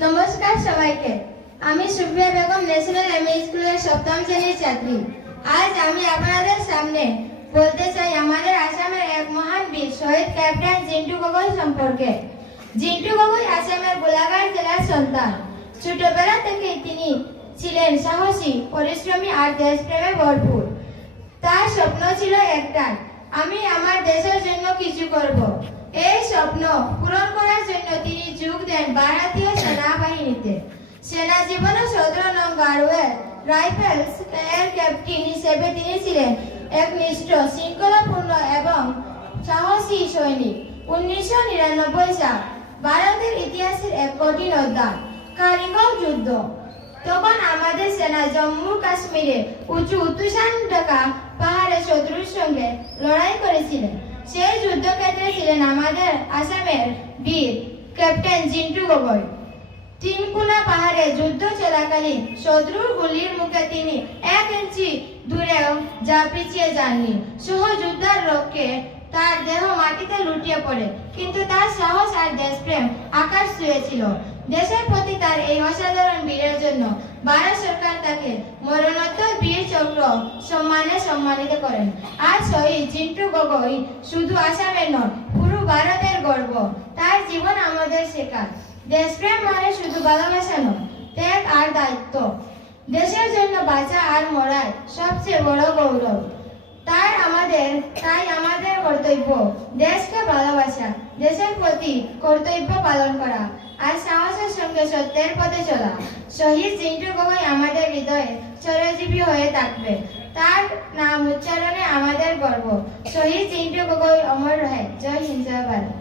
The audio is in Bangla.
নমস্কার সবাইকে। আমি সুপ্রিয়া বেগম ন্যাশনাল এমএ স্কুলের সপ্তম শ্রেণির ছাত্রী। আজ আমি আপনাদের সামনে বলতে চাই, আমাদের আসামের এক মহান বীর শহীদ ক্যাপ্টেন জিন্টু গগৈ সম্পর্কে। জিন্টু গগৈ আসামের গোলাঘাট জেলার সন্তান। ছোটবেলা থেকে তিনি ছিলেন সাহসী, পরিশ্রমী আর দেশপ্রেমে ভরপুর। তার স্বপ্ন ছিল একটাই, আমি আমার দেশের জন্য কিছু করব। এই স্বপ্ন পূরণ করার জন্য তিনি যোগ দেন ভারতীয় সেনাবাহিনীতে সেনা জীবনে সতেরো নং গার্ডওয়ের রাইফেলস এর ক্যাপ্টেন হিসেবে তিনি ছিলেন একনিষ্ঠ শৃঙ্খলাপূর্ণ এবং সাহসী সৈনিক। উনিশশো নিরানব্বই সাল ভারতের ইতিহাসের এক কঠিন অধ্যায়, কারিগল যুদ্ধ। তখন আমাদের সেনা জম্মু কাশ্মীরে উঁচু উত্তুষান ঢাকা পাহাড়ে শত্রুর সঙ্গে লড়াই করেছিলেন। সেই যুদ্ধক্ষেত্রে ছিলেন আমাদের আসামের বীর ক্যাপ্টেন জিন্টু গগৈ। তিনকুনা পাহাড়ে যুদ্ধ চলাকালীন শত্রুর গুলির মুখে তিনি এক ইঞ্চি দূরেও যা পিছিয়ে যাননি। সহযোদ্ধার রক্ষে তার দেহ মাটিতে লুটিয়ে পড়ে, কিন্তু তার সাহস আর দেশপ্রেম আকাশ ছুঁয়েছিল। দেশের প্রতি তার এই অসাধারণ বীরের জন্য ভারত সরকার তাকে মরণোত্তর বীর চক্র সম্মানে সম্মানিত করেন। আর শহীদ জিন্টু গগৈ শুধু আসামের নয় পুরো ভারতের গর্ব। তার জীবন আমাদের শেখা দেশপ্রেম মানে শুধু ভালোবাসা নয় ত্যাগ আর দায়িত্ব। দেশের জন্য বাঁচা আর মরাই সবচেয়ে বড় গৌরব। তাই আমাদের তাই আমাদের কর্তব্য, দেশকে ভালোবাসা, দেশের প্রতি কর্তব্য পালন করা আর সাহসের সঙ্গে সত্যের পথে চলা। শহীদ জিন্টু গগৈ আমাদের হৃদয়ে চরজীবী হয়ে থাকবে। তার নাম উচ্চারণে আমাদের গর্ব। শহীদ জিন্টু গগৈ, অমর রহে। জয় হিন্দ ভারত।